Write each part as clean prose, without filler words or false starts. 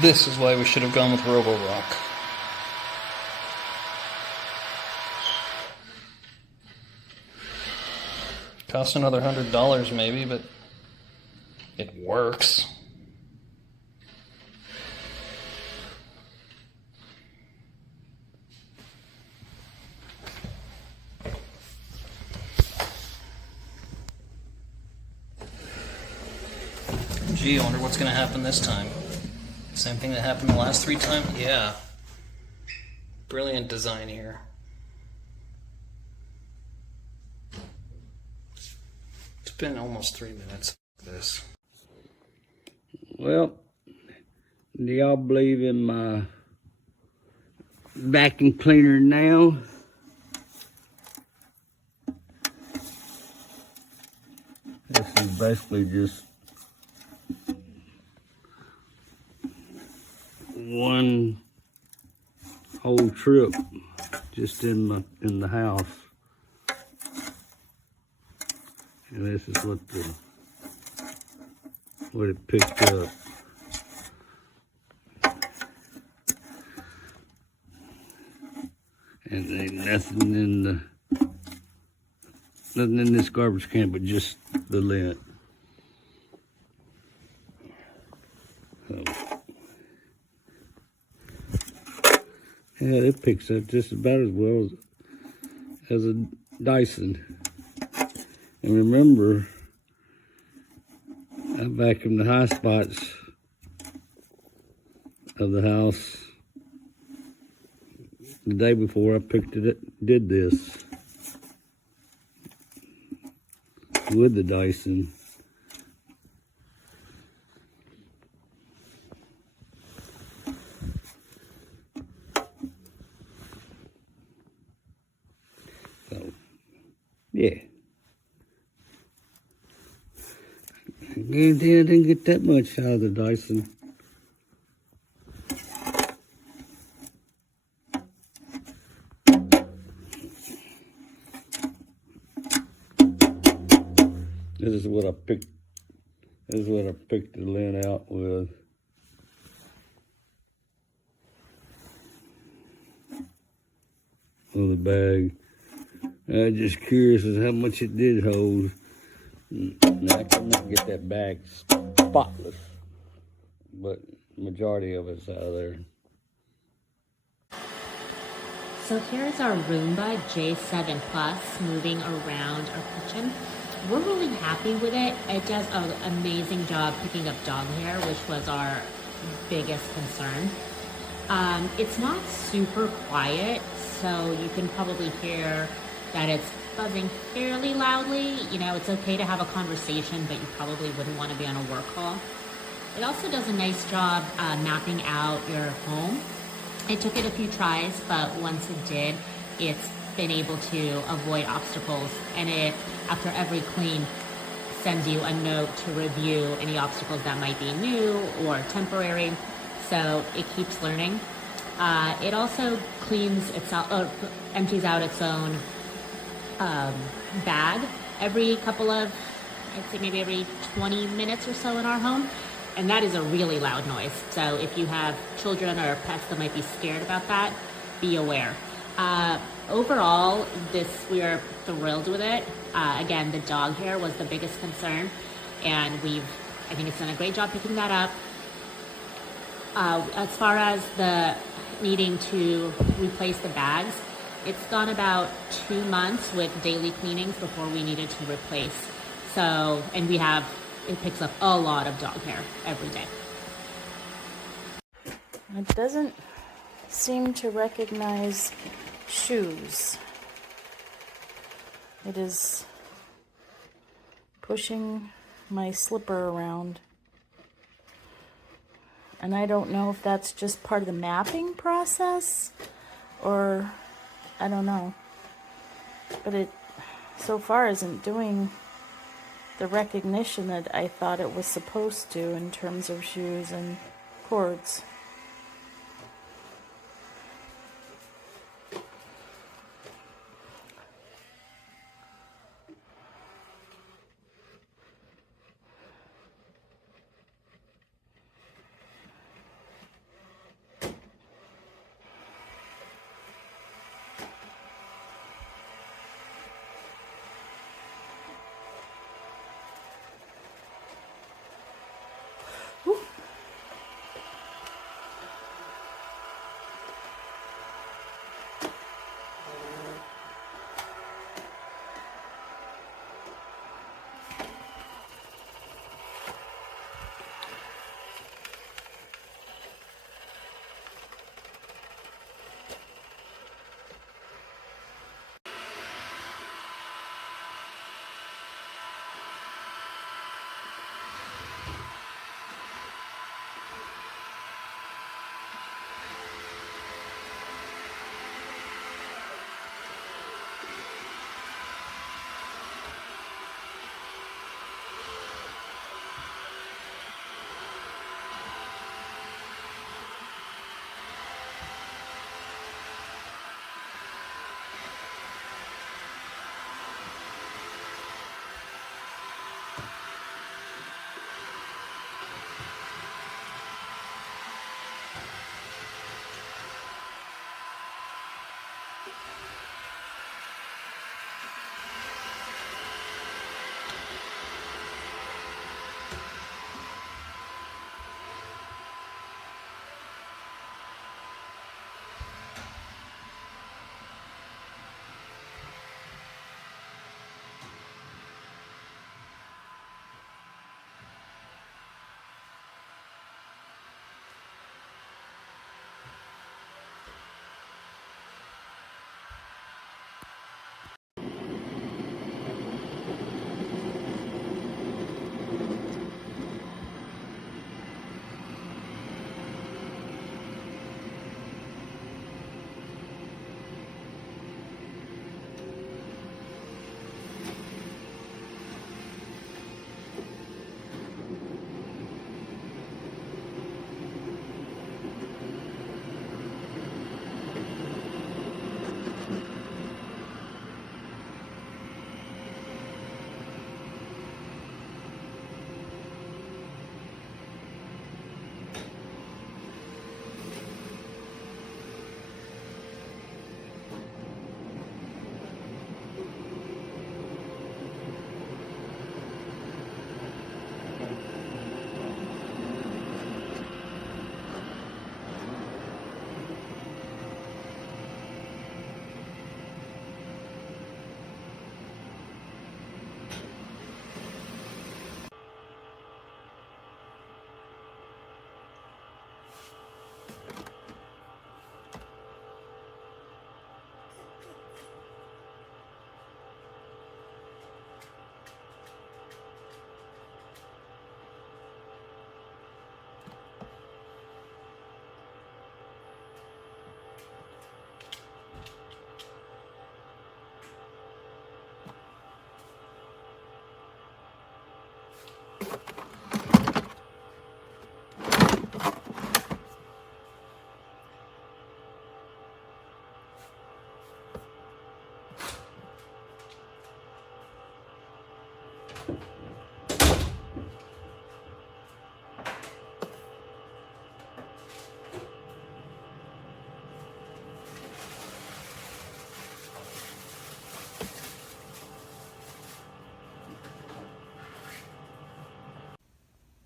This is why we should have gone with Roborock. Cost another $100 maybe, but it works. Gee, I wonder what's going to happen this time. Same thing that happened the last 3 times? Yeah. Brilliant design here. It's been almost 3 minutes of this. Well, do y'all believe in my vacuum cleaner now? This is basically just one whole trip just in the house, and this is what it picked up. And ain't nothing in this garbage can but just the lint. So, yeah, it picks up just about as well as a Dyson. And remember, I vacuumed the high spots of the house the day before I did this with the Dyson. So, yeah. I guarantee I didn't get that much out of the Dyson. This is what I picked. This is what I picked the lint out with. On the bag. I'm just curious as how much it did hold. Now I cannot get that bag spotless, but the majority of it's out of there. So here's our Roomba J7 Plus moving around our kitchen. we're really happy with it. It does an amazing job picking up dog hair, which was our biggest concern. It's not super quiet, so you can probably hear that it's buzzing fairly loudly. You know, it's okay to have a conversation, but you probably wouldn't want to be on a work call. It also does a nice job mapping out your home. It took it a few tries, but once it did, it's been able to avoid obstacles, and it, after every clean, sends you a note to review any obstacles that might be new or temporary, so it keeps learning. It also cleans itself, or empties out its own bag every couple of, I'd say maybe every 20 minutes or so in our home. And that is a really loud noise. So if you have children or pets that might be scared about that, be aware. Overall, we are thrilled with it. Again, the dog hair was the biggest concern, and I think it's done a great job picking that up. As far as the needing to replace the bags, it's gone about 2 months with daily cleanings before we needed to replace. So, and it picks up a lot of dog hair every day. It doesn't seem to recognize shoes. It is pushing my slipper around. And I don't know if that's just part of the mapping process or I don't know. But it so far isn't doing the recognition that I thought it was supposed to in terms of shoes and cords.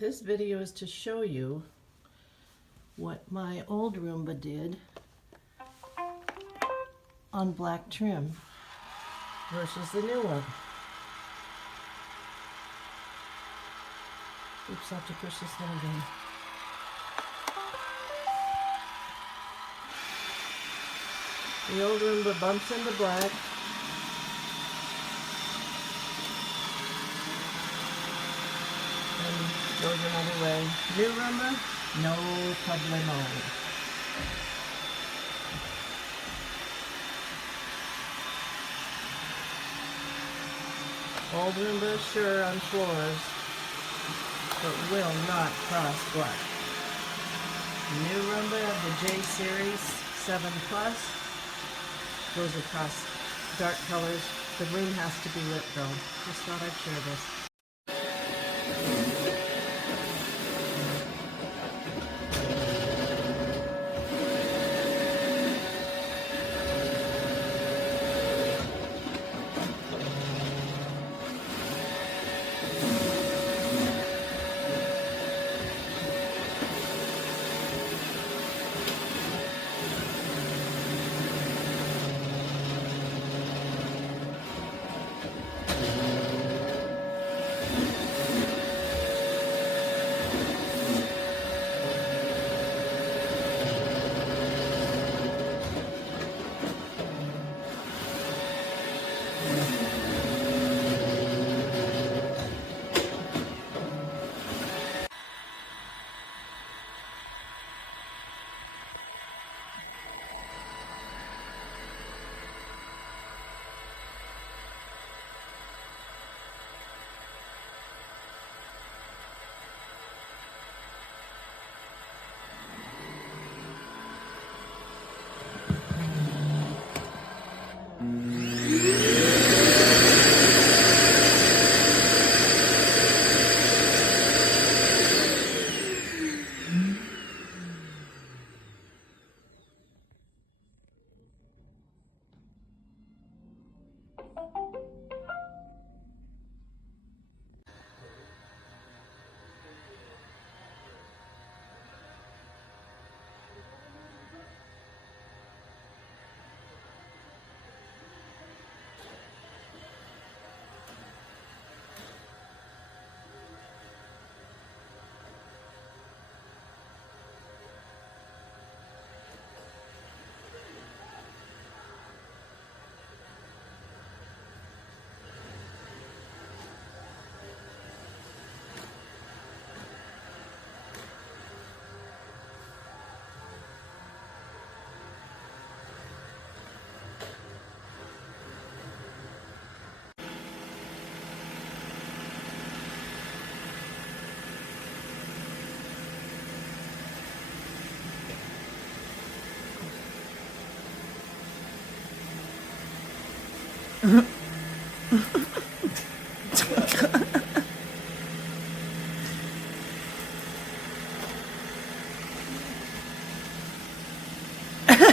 This video is to show you what my old Roomba did on black trim versus the new one. Oops, I have to push this one again. The old Roomba bumps into black. And goes another way. New Roomba, no problemo. Old Roomba, sure, on floors, but will not cross black. New Roomba of the J Series 7 Plus goes across dark colors. The room has to be lit though. Just thought I'd share this.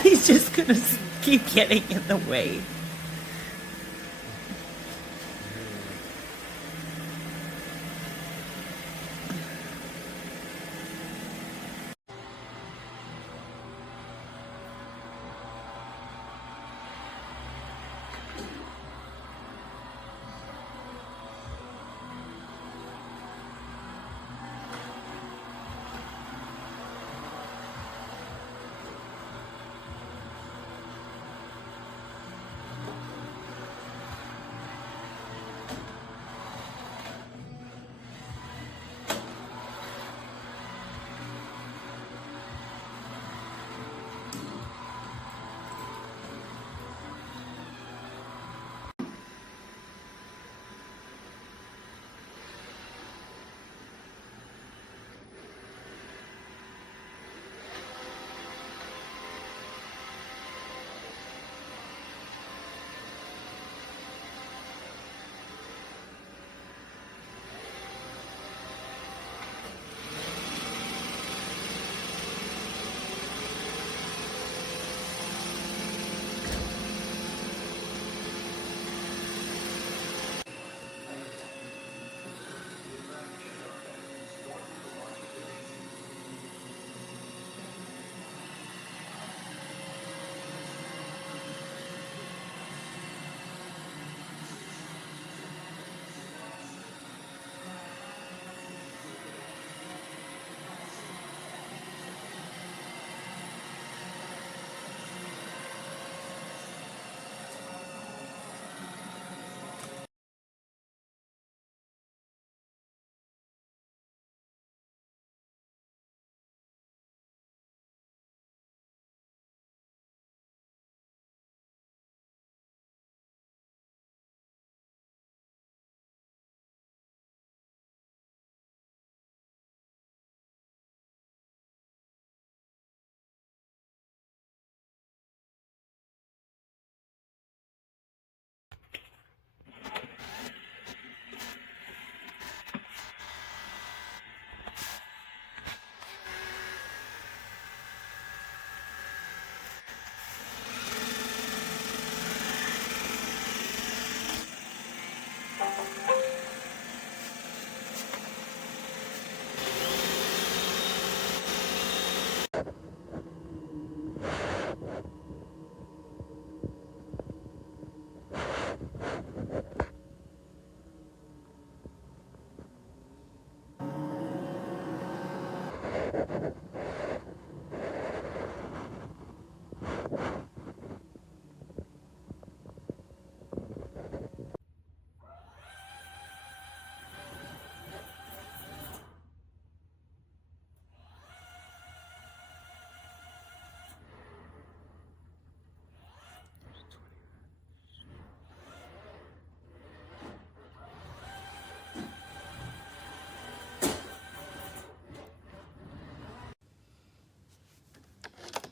He's just gonna keep getting in the way.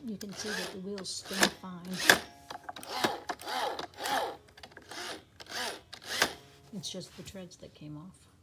You can see that the wheels spin fine. It's just the treads that came off.